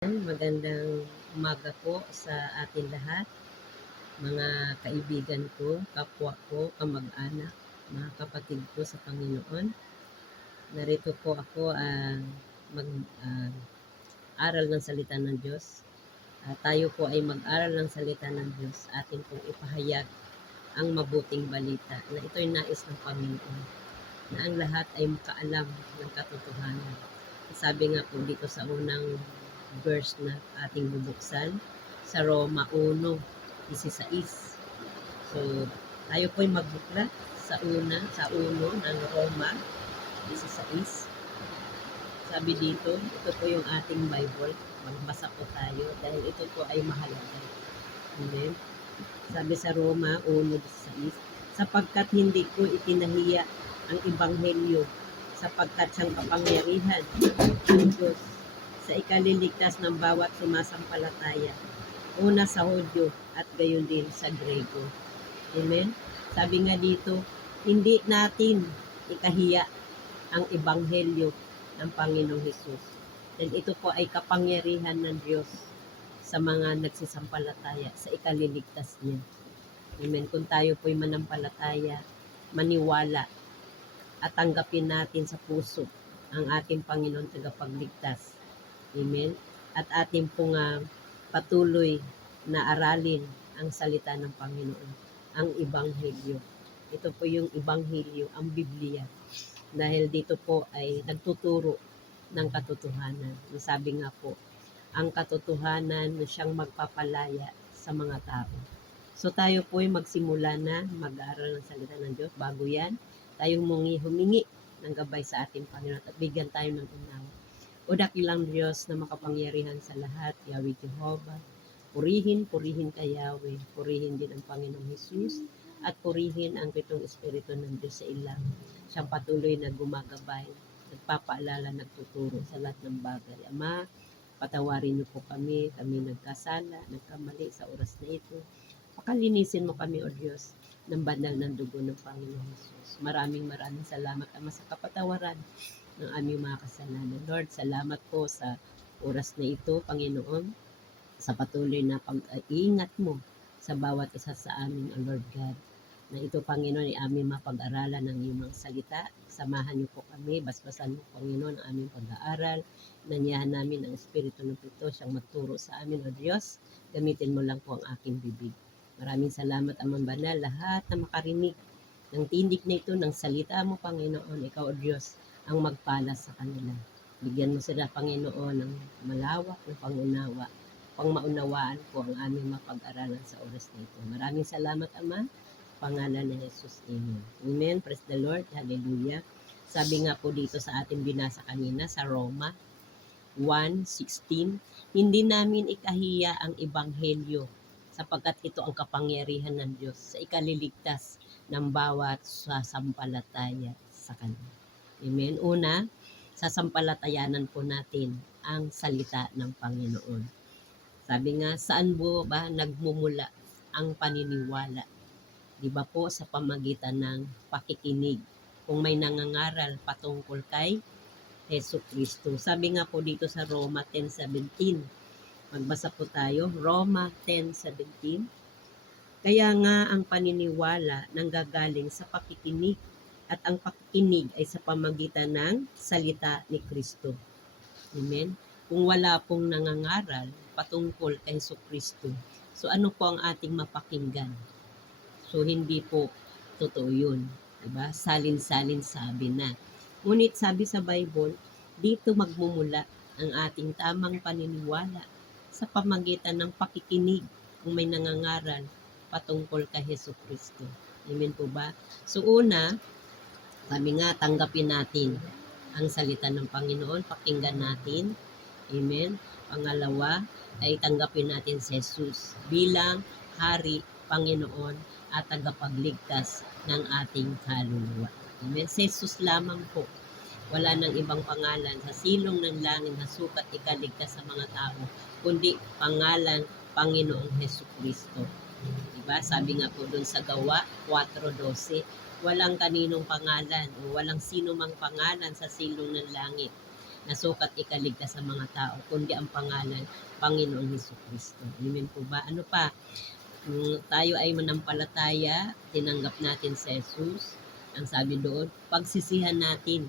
Magandang umaga po sa atin lahat, mga kaibigan ko, kapwa ko, kamag-anak, mga kapatid ko sa Panginoon. Narito po ako mag-aral ng salita ng Diyos. Tayo po ay mag-aral ng salita ng Diyos. Atin pong ipahayag ang mabuting balita na ito'y nais ng Panginoon, na ang lahat ay makaalam ng katotohanan. Sabi nga po dito sa unang verse na ating bubuksan, sa Roma 1:16. So, tayo po'y magbuklat sa uno ng Roma 16. Sabi dito, ito po yung ating Bible. Magbasa po tayo dahil ito po ay mahalaga. Amen. Sabi sa Roma 1:16, sapagkat hindi ko itinahiya ang ebanghelyo, sapagkat siyang kapangyarihan ng Diyos sa ikaliligtas ng bawat sumasampalataya, una sa Hudyo at gayon din sa Grego. Amen? Sabi nga dito, hindi natin ikahiya ang ebanghelyo ng Panginoong Hesus. Dahil ito po ay kapangyarihan ng Diyos sa mga nagsisampalataya, sa ikaliligtas niya. Amen? Kung tayo po'y manampalataya, maniwala, at tanggapin natin sa puso ang ating Panginoon tagapagligtas. Amen? At ating pong patuloy na aralin ang salita ng Panginoon, ang Ebanghelyo. Ito po yung Ebanghelyo, ang Biblia. Dahil dito po ay nagtuturo ng katotohanan. Sabi nga po, ang katotohanan na siyang magpapalaya sa mga tao. So tayo po ay magsimula na mag-aaral ng salita ng Diyos. Bago yan, tayong humingi ng gabay sa ating Panginoon at bigyan tayo ng unawa. O dakilang Diyos na makapangyarihan sa lahat, Yahweh Jehovah, purihin ka Yahweh, purihin din ang Panginoong Hesus, at purihin ang pitong Espiritu ng Diyos sa ilang. Siyang patuloy na gumagabay, nagpapaalala, nagtuturo sa lahat ng bagay. Ama, patawarin niyo po kami nagkasala, nagkamali sa oras na ito. Pakalinisin mo kami, O Diyos, ng banal ng dugo ng Panginoong Hesus. Maraming salamat, Ama, sa kapatawaran ng aming mga kasalanan. Lord, salamat po sa oras na ito, Panginoon, sa patuloy na pag-iingat mo sa bawat isa sa amin, O Lord God. Na ito, Panginoon, ay aming mapag-aralan ng iyong mga salita. Samahan niyo po kami, basbasan mo, Panginoon, ang aming pag-aaral. Nanyahan namin ang Espiritu ng Pito, siyang magturo sa amin, O Diyos. Gamitin mo lang po ang aking bibig. Maraming salamat, Amang Banal, lahat na makarinig ng tindig na ito, ng salita mo, Panginoon. Ikaw, O Diyos, ang magpala sa kanila. Bigyan mo sila, Panginoon, ng malawak ng pangunawa, pangmaunawaan po ang aming mapag-aralan sa oras na ito. Maraming salamat, Ama. Pangalan ni Jesus. Amen. Amen. Praise the Lord. Hallelujah. Sabi nga po dito sa ating binasa kanina sa Roma 1:16, hindi namin ikahiya ang ebanghelyo sapagkat ito ang kapangyarihan ng Diyos sa ikaliligtas ng bawat sasampalataya sa Kanya. Amen. Una, sasampalatayanan po natin ang salita ng Panginoon. Sabi nga, saan po ba nagmumula ang paniniwala? Di ba po sa pamagitan ng pakikinig? Kung may nangangaral patungkol kay Hesus Kristo. Sabi nga po dito sa Roma 10:17. Magbasa po tayo, Roma 10:17. Kaya nga ang paniniwala nanggagaling sa pakikinig at ang pakikinig ay sa pamagitan ng salita ni Kristo. Amen? Kung wala pong nangangaral patungkol kay Hesus Kristo, so ano po ang ating mapakinggan? So hindi po totoo yun. Diba? Salin-salin sabi na. Ngunit sabi sa Bible, dito magmumula ang ating tamang paniniwala sa pamagitan ng pakikinig kung may nangangaral patungkol kay Hesus Kristo. Amen po ba? So una, sabi nga, tanggapin natin ang salita ng Panginoon, pakinggan natin. Amen. Pangalawa, ay tanggapin natin si Jesus bilang Hari, Panginoon at tagapagligtas ng ating kaluluwa. Amen. Si Jesus lamang po. Wala nang ibang pangalan sa silong ng langit na sukat ikaligtas sa mga tao, kundi pangalan Panginoong Hesukristo. Diba? Sabi nga po dun sa Gawa 4:12, walang kaninong pangalan o walang sino mang pangalan sa silong ng langit nasukat ikaligtas sa mga tao, kundi ang pangalan Panginoong Hesukristo. Amen po ba? Ano pa? Tayo ay manampalataya, tinanggap natin si Jesus. Ang sabi doon, pagsisihan natin,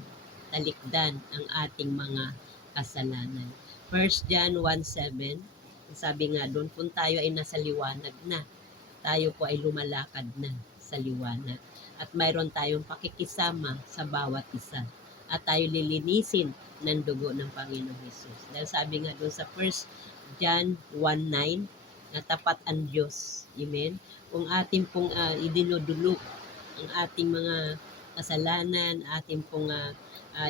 talikdan ang ating mga kasalanan. 1 John 1:7, sabi nga doon, kung tayo ay nasa liwanag na, tayo po ay lumalakad na sa liwanag. At mayroon tayong pakikisama sa bawat isa. At tayo lilinisin ng dugo ng Panginoong Hesus. Dahil sabi nga doon sa 1 John 1:9, na tapat ang Diyos. Amen? Kung ating pong idinudulok ang ating mga kasalanan, ating pong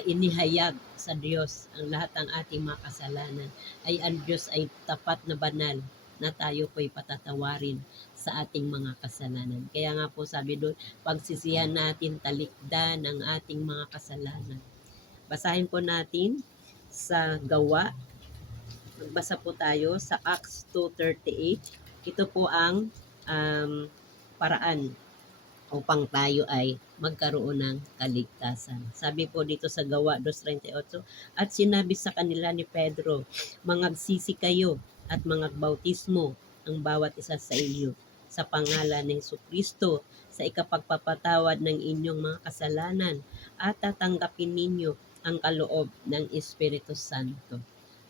inihayag sa Diyos ang lahat ng ating mga kasalanan, ay ang Diyos ay tapat na banal na tayo po'y patatawarin sa ating mga kasalanan. Kaya nga po sabi doon, pagsisihan natin talikdan ang ating mga kasalanan. Basahin po natin sa Gawa. Magbasa po tayo sa Acts 2:38. Ito po ang paraan upang tayo ay magkaroon ng kaligtasan. Sabi po dito sa Gawa 2:38, at sinabi sa kanila ni Pedro, mangagsisi kayo at mangagbautismo ang bawat isa sa inyo sa pangalan ni Hesukristo sa ikapagpapatawad ng inyong mga kasalanan at tatanggapin ninyo ang kaloob ng Espiritu Santo.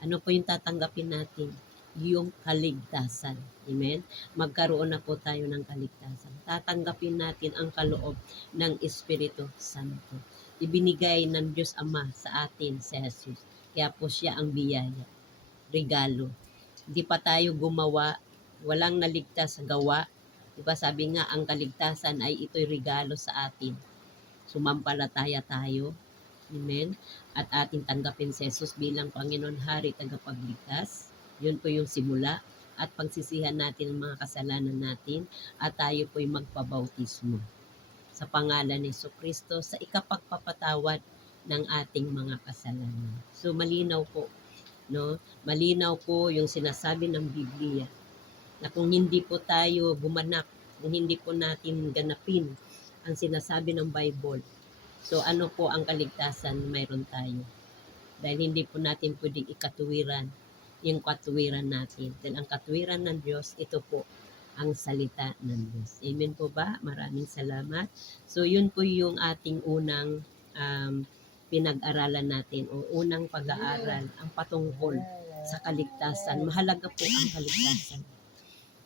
Ano po yung tatanggapin natin? Yung kaligtasan. Amen? Magkaroon na po tayo ng kaligtasan. Tatanggapin natin ang kaloob ng Espiritu Santo. Ibinigay ng Diyos Ama sa atin si Jesus. Kaya po siya ang biyaya, regalo. Hindi pa tayo gumawa, walang naligtas sa gawa. Diba sabi nga, ang kaligtasan ay ito'y regalo sa atin. Sumampalataya tayo. Amen? At ating tanggapin si Jesus bilang Panginoon, Hari, tagapagligtas. Yun po yung simula. At pagsisihan natin ang mga kasalanan natin at tayo po'y magpabautismo sa pangalan ni Hesukristo sa ikapagpapatawad ng ating mga kasalanan. So malinaw po, no? Malinaw po yung sinasabi ng Biblia na kung hindi po tayo gumanap, kung hindi po natin ganapin ang sinasabi ng Bible, so ano po ang kaligtasan mayroon tayo? Dahil hindi po natin pwedeng ikatuwiran yung katuwiran natin. Dahil ang katuwiran ng Diyos, ito po ang salita ng Diyos. Amen po ba? Maraming salamat. So yun po yung ating unang pinag-aralan natin o unang pag-aaral ang patungkol sa kaligtasan. Mahalaga po ang kaligtasan.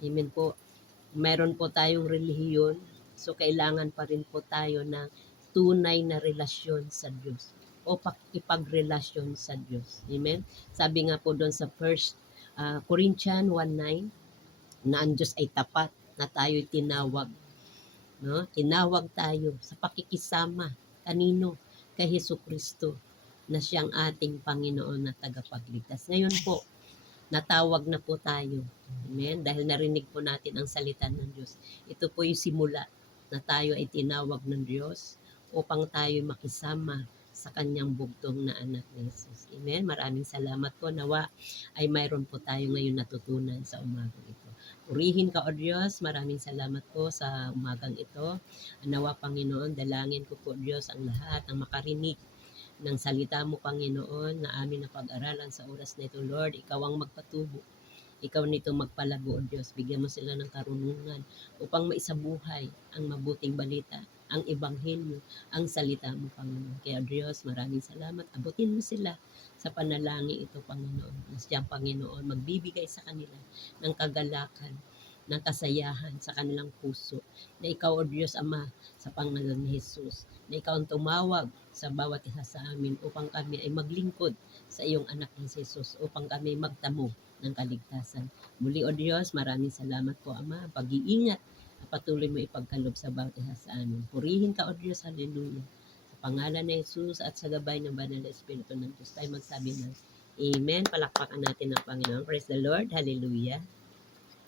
Amen po. Meron po tayong relihiyon, so kailangan pa rin po tayo ng tunay na relasyon sa Diyos o pakipagrelasyon sa Diyos. Amen? Sabi nga po doon sa 1 Corinthians 1:9 na ang Diyos ay tapat na tayo'y tinawag. No? Tinawag tayo sa pakikisama. Kanino? Kay Hesukristo na siyang ating Panginoon na tagapagligtas. Ngayon po, natawag na po tayo. Amen? Dahil narinig po natin ang salita ng Diyos. Ito po yung simula na tayo ay tinawag ng Diyos upang tayo makisama sa kanyang bugtong na anak ni Jesus. Amen? Maraming salamat po. Nawa ay mayroon po tayo ngayon natutunan sa umagang ito. Purihin ka, O Diyos. Maraming salamat po sa umagang ito. Nawa, Panginoon, dalangin ko po, Diyos, ang lahat ng makarinig ng salita mo, Panginoon, na amin na pag-aralan sa oras na ito, Lord. Ikaw ang magpatubo. Ikaw nito magpalago, O Diyos. Bigyan mo sila ng karunungan upang maisabuhay ang mabuting balita, ang ebanghelyo, ang salita mo, Panginoon. Kaya, Diyos, maraming salamat. Abutin mo sila sa panalangin ito, Panginoon. Na siyang Panginoon magbibigay sa kanila ng kagalakan, ng kasayahan sa kanilang puso. Na ikaw, O Diyos Ama, sa pangalan ni Jesus, na ikaw ang tumawag sa bawat isa sa amin upang kami ay maglingkod sa iyong anak ni Jesus, upang kami magtamo ng kaligtasan. Muli, O Diyos, maraming salamat po, Ama. Pag-iingat at patuloy mo ipagkalob sa bawat isa sa amin. Purihin ka, O Diyos, hallelujah. Sa pangalan ni Jesus at sa gabay ng banal na Espiritu ng Diyos, tayo magsabi ng Amen. Palakpakan natin ang Panginoon. Praise the Lord. Hallelujah.